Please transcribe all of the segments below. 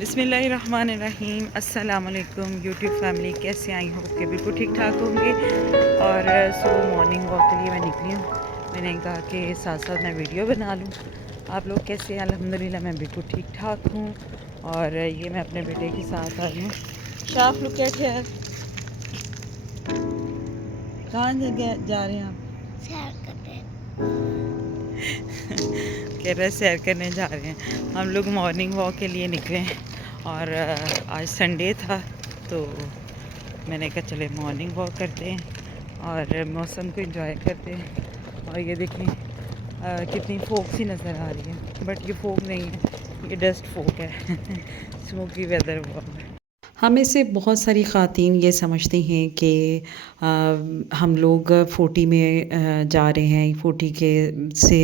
बिस्मिल्लाहिर्रहमानिर्रहीम। अस्सलाम वालेकुम यूट्यूब फैमिली, कैसे आई हो कि बिल्कुल ठीक ठाक होंगे। और सुबह मॉर्निंग वॉक के लिए मैं निकली हूँ। मैंने कहा कि साथ साथ मैं वीडियो बना लूँ। आप लोग कैसे हैं? अल्हम्दुलिल्लाह मैं बिल्कुल ठीक ठाक हूँ। और ये मैं अपने बेटे के साथ आई हूँ। Shaft look at here. कहाँ जा रहे हैं आप? सैर करते हैं। कह रहे सैर करने जा रहे हैं। हम लोग मॉर्निंग वॉक के लिए निकले हैं। और आज संडे था तो मैंने कहा चले मॉर्निंग वॉक करते हैं और मौसम को एंजॉय करते हैं। और ये देखें कितनी फोक सी नज़र आ रही है, बट ये फोक नहीं है, ये डस्ट फोक है। स्मोकी वेदर हुआ है। हम में से बहुत सारी ख़वातीन ये समझती हैं कि हम लोग 40 में जा रहे हैं, 40 के से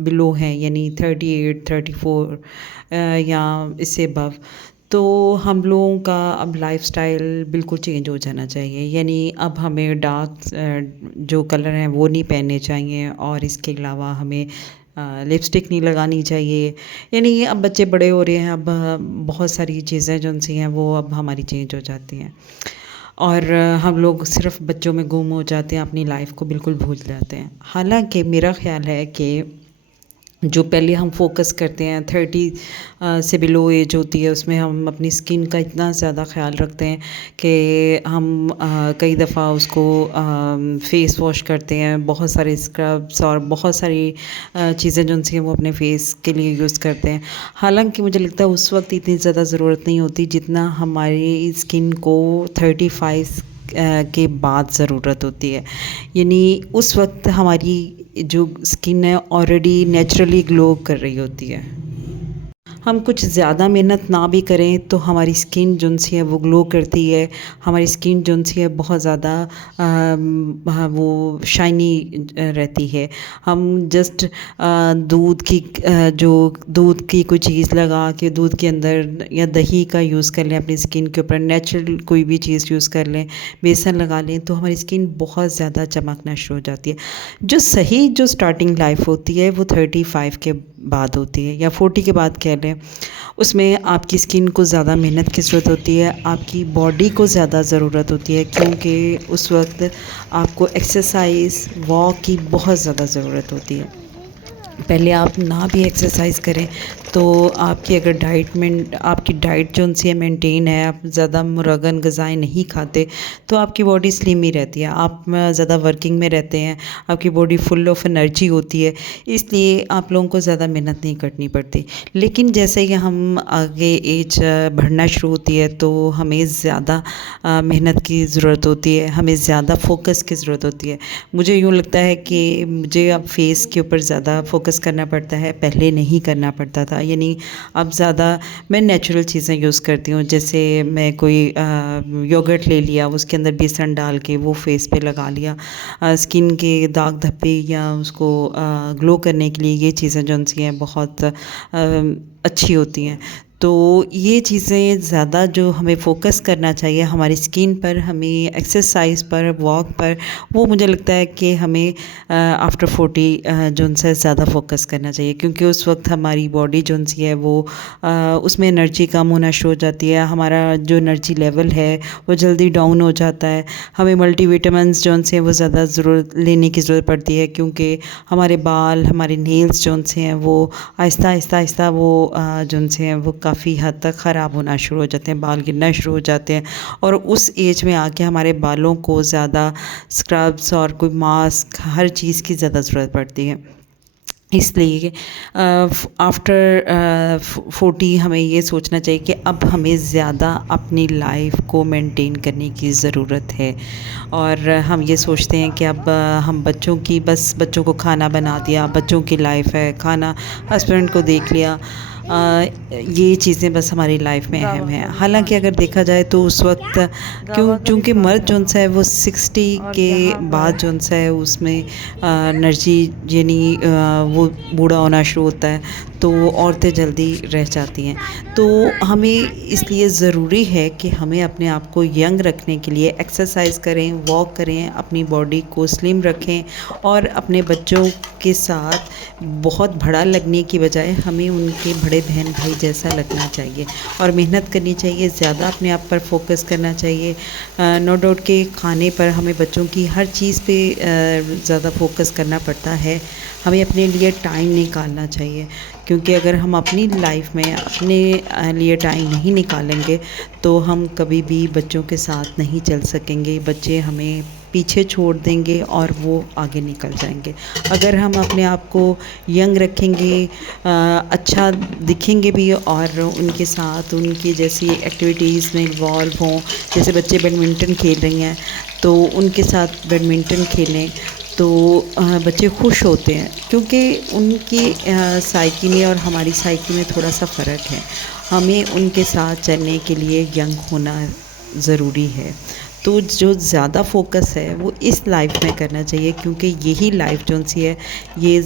बिलो हैं, यानी 38 34 या इससे अबव। तो हम लोगों का अब लाइफस्टाइल बिल्कुल चेंज हो जाना चाहिए। यानी अब हमें डार्क जो कलर हैं वो नहीं पहनने चाहिए, और इसके अलावा हमें लिपस्टिक नहीं लगानी चाहिए। यानी ये अब बच्चे बड़े हो रहे हैं, अब बहुत सारी चीज़ें जो सी हैं वो अब हमारी चेंज हो जाती हैं। और हम लोग सिर्फ बच्चों में गुम हो जाते हैं, अपनी लाइफ को बिल्कुल भूल जाते हैं। हालांकि मेरा ख्याल है कि जो पहले हम फोकस करते हैं 30 से बिलो एज होती है, उसमें हम अपनी स्किन का इतना ज़्यादा ख्याल रखते हैं कि हम कई दफ़ा उसको फेस वॉश करते हैं, बहुत सारे स्क्रब्स और बहुत सारी चीज़ें जो उनसे वो अपने फेस के लिए यूज़ करते हैं। हालांकि मुझे लगता है उस वक्त इतनी ज़्यादा ज़रूरत नहीं होती जितना हमारी स्किन को 35 के बाद ज़रूरत होती है। यानी उस वक्त हमारी जो स्किन है ऑलरेडी नेचुरली ग्लो कर रही होती है। हम कुछ ज़्यादा मेहनत ना भी करें तो हमारी स्किन जो सी है वो ग्लो करती है। हमारी स्किन जो सी है बहुत ज़्यादा वो शाइनी रहती है। हम जस्ट दूध की जो दूध की कोई चीज़ लगा के दूध के अंदर या दही का यूज़ कर लें अपनी स्किन के ऊपर, नेचुरल कोई भी चीज़ यूज़ कर लें, बेसन लगा लें, तो हमारी स्किन बहुत ज़्यादा चमकना शुरू हो जाती है। जो सही जो स्टार्टिंग लाइफ होती है वो 35 के बाद होती है, या 40 के बाद कह लें। उसमें आपकी स्किन को ज़्यादा मेहनत की ज़रूरत होती है, आपकी बॉडी को ज़्यादा ज़रूरत होती है, क्योंकि उस वक्त आपको एक्सरसाइज वॉक की बहुत ज़्यादा ज़रूरत होती है। पहले आप ना भी एक्सरसाइज करें तो आपकी अगर आपकी डाइट जो उनसे मेंटेन है, आप ज़्यादा मुरगन ग़िज़ाएँ नहीं खाते, तो आपकी बॉडी स्लिम ही रहती है। आप ज़्यादा वर्किंग में रहते हैं, आपकी बॉडी फुल ऑफ एनर्जी होती है, इसलिए आप लोगों को ज़्यादा मेहनत नहीं करनी पड़ती। लेकिन जैसे कि हम आगे एज बढ़ना शुरू होती है तो हमें ज़्यादा मेहनत की ज़रूरत होती है, हमें ज़्यादा फोकस की ज़रूरत होती है। मुझे यूँ लगता है कि मुझे अब फेस के ऊपर ज़्यादा फोकस करना पड़ता है, पहले नहीं करना पड़ता था। यानी अब ज़्यादा मैं नेचुरल चीज़ें यूज़ करती हूँ। जैसे मैं कोई योगर्ट ले लिया, उसके अंदर बेसन डाल के वो फेस पे लगा लिया। स्किन के दाग धब्बे या उसको ग्लो करने के लिए ये चीज़ें जो सी हैं बहुत अच्छी होती हैं। तो ये चीज़ें ज़्यादा जो हमें फ़ोकस करना चाहिए हमारी स्किन पर, हमें एक्सरसाइज पर, वॉक पर, वो मुझे लगता है कि हमें आफ्टर 40 जो उनसे ज़्यादा फ़ोकस करना चाहिए, क्योंकि उस वक्त हमारी बॉडी जो सी है वो उसमें एनर्जी कम होना शुरू हो जाती है। हमारा जो एनर्जी लेवल है वो जल्दी डाउन हो जाता है। हमें मल्टीविटामिन्स जो से वो ज़्यादा ज़रूरत लेने की ज़रूरत पड़ती है, क्योंकि हमारे बाल, हमारे नेल्स जो से हैं वो आहिस्ता आहिस्ता आहिस्ता वो जो से हैं वो काफ़ी हद तक ख़राब होना शुरू हो जाते हैं, बाल गिरना शुरू हो जाते हैं। और उस एज में आके हमारे बालों को ज़्यादा स्क्रब्स और कोई मास्क, हर चीज़ की ज़्यादा ज़रूरत पड़ती है। इसलिए आफ्टर 40 हमें ये सोचना चाहिए कि अब हमें ज़्यादा अपनी लाइफ को मेंटेन करने की ज़रूरत है। और हम ये सोचते हैं कि अब हम बच्चों को खाना बना दिया, बच्चों की लाइफ है, खाना हस्बैंड को देख लिया, ये चीज़ें बस हमारी लाइफ में अहम हैं। हालांकि अगर देखा जाए तो उस वक्त चूँकि मर्द जो सा है वो 60 के बाद जो सा है उसमें एनर्जी यानी वो बूढ़ा होना शुरू होता है, तो औरतें जल्दी रह जाती हैं। तो हमें इसलिए ज़रूरी है कि हमें अपने आप को यंग रखने के लिए एक्सरसाइज करें, वॉक करें, अपनी बॉडी को स्लिम रखें और अपने बच्चों के साथ बहुत बड़ा लगने की बजाय हमें उनके बड़े बहन भाई जैसा लगना चाहिए और मेहनत करनी चाहिए, ज़्यादा अपने आप पर फोकस करना चाहिए। नो डाउट के खाने पर हमें बच्चों की हर चीज़ पे ज़्यादा फोकस करना पड़ता है। हमें अपने लिए टाइम निकालना चाहिए, क्योंकि अगर हम अपनी लाइफ में अपने लिए टाइम नहीं निकालेंगे तो हम कभी भी बच्चों के साथ नहीं चल सकेंगे। बच्चे हमें पीछे छोड़ देंगे और वो आगे निकल जाएंगे। अगर हम अपने आप को यंग रखेंगे, अच्छा दिखेंगे भी और उनके साथ उनकी जैसी एक्टिविटीज़ में इन्वॉल्व हों, जैसे बच्चे बैडमिंटन खेल रही हैं तो उनके साथ बैडमिंटन खेलें, तो बच्चे खुश होते हैं, क्योंकि उनकी साइकी में और हमारी साइकी में थोड़ा सा फ़र्क है। हमें उनके साथ चलने के लिए यंग होना ज़रूरी है। तो जो ज़्यादा फोकस है वो इस लाइफ में करना चाहिए, क्योंकि यही लाइफ जो सी है ये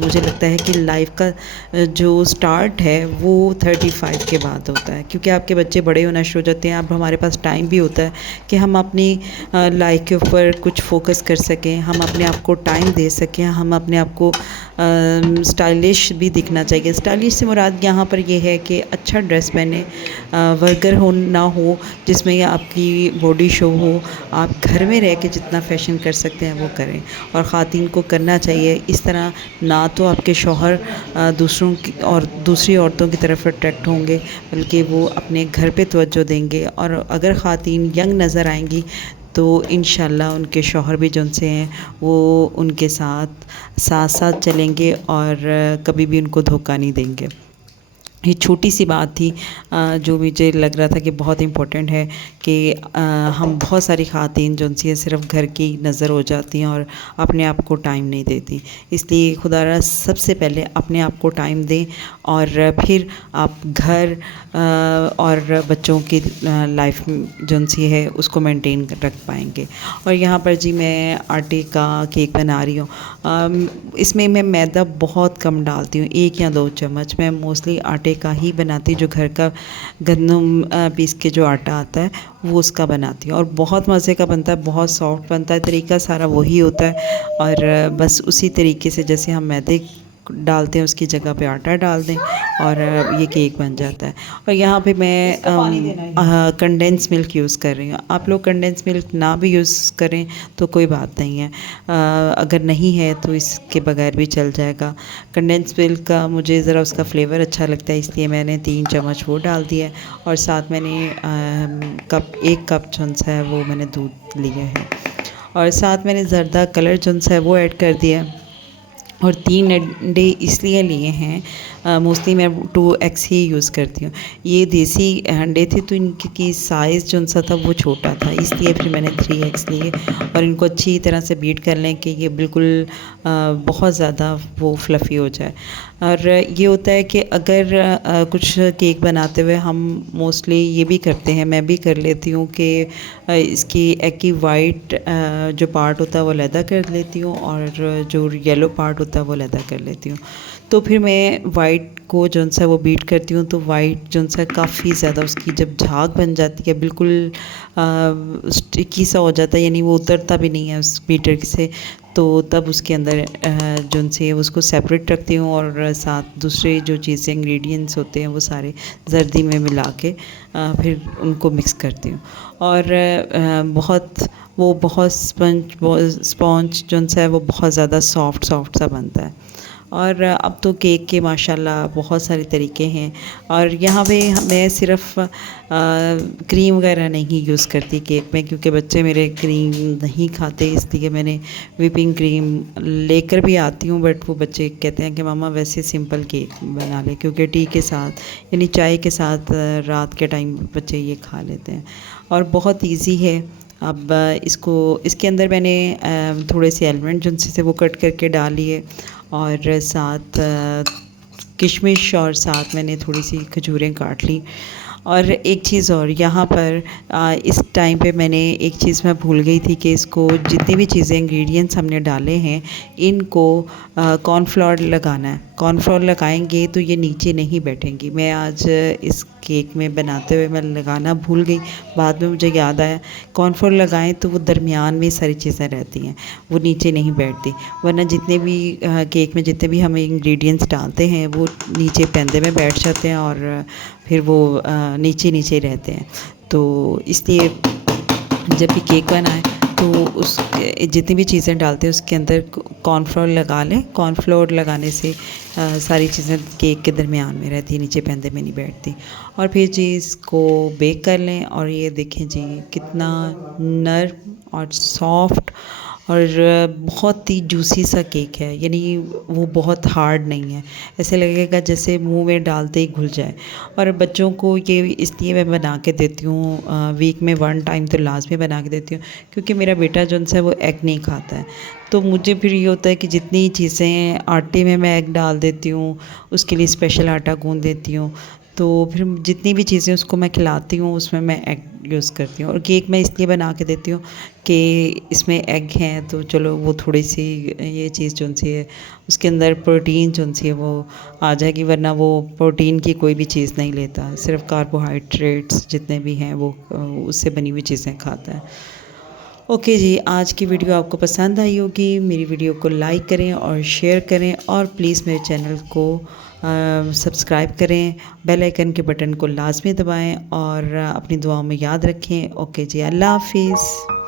मुझे लगता है कि लाइफ का जो स्टार्ट है वो 35 के बाद होता है, क्योंकि आपके बच्चे बड़े होना शुरू हो जाते हैं। अब हमारे पास टाइम भी होता है कि हम अपनी लाइफ के ऊपर कुछ फोकस कर सकें, हम अपने आप को टाइम दे सकें, हम अपने आप को स्टाइलिश भी दिखना चाहिए। स्टाइलिश से मुराद यहाँ पर ये है कि अच्छा ड्रेस पहने, वर्गर हो ना हो जिसमें आपकी बॉडी शो हो। आप घर में रह के जितना फ़ैशन कर सकते हैं वो करें, और ख़ातीन को करना चाहिए। इस तरह ना तो आपके शौहर दूसरों की और दूसरी औरतों की तरफ अट्रैक्ट होंगे, बल्कि वो अपने घर पे तवज्जो देंगे। और अगर ख़ातीन यंग नज़र आएंगी तो इंशाल्लाह उनके शौहर भी जो उनसे हैं वो उनके साथ साथ साथ चलेंगे और कभी भी उनको धोखा नहीं देंगे। ये छोटी सी बात थी जो मुझे लग रहा था कि बहुत इम्पोर्टेंट है कि हम बहुत सारी ख़वातीन जो उनसे सिर्फ घर की नज़र हो जाती हैं और अपने आप को टाइम नहीं देती। इसलिए खुदारा सबसे पहले अपने आप को टाइम दें और फिर आप घर और बच्चों की लाइफ जो उनसी है उसको मेंटेन रख पाएंगे। और यहाँ पर जी मैं आटे का केक बना रही हूँ। इसमें मैं मैदा बहुत कम डालती हूँ, 1 या 2 चम्मच। मैं मोस्टली आटे का ही बनाती, जो घर का गंदम पीस के जो आटा आता है वो उसका बनाती हूँ, और बहुत मज़े का बनता है, बहुत सॉफ्ट बनता है। तरीका सारा वही होता है, और बस उसी तरीके से जैसे हम मैदे डालते हैं उसकी जगह पे आटा डाल दें और ये केक बन जाता है। और यहाँ पे मैं कंडेंस मिल्क यूज़ कर रही हूँ। आप लोग कंडेंस मिल्क ना भी यूज़ करें तो कोई बात नहीं है, अगर नहीं है तो इसके बगैर भी चल जाएगा। कंडेंस मिल्क का मुझे ज़रा उसका फ्लेवर अच्छा लगता है, इसलिए मैंने 3 चम्मच वो डाल दिया है, और साथ मैंने 1 कप जो है वो मैंने दूध लिया है, और साथ मैंने ज़र्दा कलर जो है वो ऐड कर दिया है। और 3 अंडे इसलिए लिए हैं, मोस्टली मैं 2x ही यूज़ करती हूँ। ये देसी अंडे थे तो इनकी साइज़ जो सा था वो छोटा था, इसलिए फिर मैंने 3x लिए, और इनको अच्छी तरह से बीट कर लें कि ये बिल्कुल बहुत ज़्यादा वो फ्लफ़ी हो जाए। और ये होता है कि अगर कुछ केक बनाते हुए हम मोस्टली ये भी करते हैं, मैं भी कर लेती हूँ कि इसकी एग की वाइट जो पार्ट होता है वो अलहदा कर लेती हूँ, और जो येलो पार्ट होता है वो अलहदा कर लेती हूँ। तो फिर मैं वाइट को जो सा वो बीट करती हूँ, तो वाइट जो सा काफ़ी ज़्यादा उसकी जब झाग बन जाती है बिल्कुल स्टिकी सा हो जाता है, यानी वो उतरता भी नहीं है उस बीटर से, तो तब उसके अंदर जो से उसको सेपरेट रखती हूँ, और साथ दूसरे जो चीज़ें इंग्रेडिएंट्स होते हैं वो सारे जर्दी में मिला के फिर उनको मिक्स करती हूँ। और बहुत स्पॉन्ज जो है वो बहुत ज़्यादा सॉफ्ट सा बनता है। और अब तो केक के माशाल्लाह बहुत सारे तरीके हैं, और यहाँ पे मैं सिर्फ क्रीम वगैरह नहीं यूज़ करती केक में, क्योंकि बच्चे मेरे क्रीम नहीं खाते, इसलिए मैंने व्हिपिंग क्रीम लेकर भी आती हूँ, बट वो बच्चे कहते हैं कि मामा वैसे सिंपल केक बना ले, क्योंकि टी के साथ यानी चाय के साथ रात के टाइम बच्चे ये खा लेते हैं, और बहुत ईजी है। अब इसके अंदर मैंने थोड़े से एलमंड जिनसे वो कट करके डाल लिए, और साथ किशमिश, और साथ मैंने थोड़ी सी खजूरें काट ली, और एक चीज़ और यहाँ पर इस टाइम पे मैंने एक चीज़ मैं भूल गई थी कि इसको जितनी भी चीज़ें इंग्रेडिएंट्स हमने डाले हैं इनको कॉर्नफ्लोर लगाना है। कॉर्नफ्लोर लगाएंगे तो ये नीचे नहीं बैठेंगी। मैं आज इस केक में बनाते हुए मैं लगाना भूल गई, बाद में मुझे याद आया कॉर्नफ्लोर लगाएं तो वो दरमियान में सारी चीज़ें रहती हैं, वो नीचे नहीं बैठती। वरना जितने भी केक में जितने भी हम इंग्रेडिएंट्स डालते हैं वो नीचे पैंदे में बैठ जाते हैं और फिर वो नीचे नीचे रहते हैं। तो इसलिए जब भी केक बनाएं तो उस जितनी भी चीज़ें डालते हैं उसके अंदर कॉर्नफ्लोर लगा लें। कॉर्नफ्लोर लगाने से सारी चीज़ें केक के दरमियान में रहती है, नीचे पैंदे में नहीं बैठती। और फिर जी इसको बेक कर लें और ये देखें जी कितना नर्म और सॉफ्ट और बहुत ही जूसी सा केक है, यानी वो बहुत हार्ड नहीं है, ऐसे लगेगा जैसे मुंह में डालते ही घुल जाए। और बच्चों को ये इसलिए मैं बना के देती हूँ, वीक में 1 टाइम तो लाजमी बना के देती हूँ, क्योंकि मेरा बेटा जो है वो एग नहीं खाता है। तो मुझे फिर ये होता है कि जितनी चीज़ें आटे में मैं एग डाल देती हूँ, उसके लिए स्पेशल आटा गूँध देती हूँ, तो फिर जितनी भी चीज़ें उसको मैं खिलाती हूँ उसमें मैं एग यूज़ करती हूँ। और केक मैं इसलिए बना के देती हूँ कि इसमें एग हैं तो चलो वो थोड़ी सी ये चीज़ जो सी है उसके अंदर प्रोटीन जो सी है वो आ जाएगी, वरना वो प्रोटीन की कोई भी चीज़ नहीं लेता, सिर्फ कार्बोहाइड्रेट्स जितने भी हैं वो उससे बनी हुई चीज़ें खाता है। ओके जी, आज की वीडियो आपको पसंद आई होगी। मेरी वीडियो को लाइक करें और शेयर करें और प्लीज़ मेरे चैनल को सब्सक्राइब करें, बेल आइकन के बटन को लाजमी दबाएं और अपनी दुआओं में याद रखें। ओके जी, अल्लाह हाफिज़।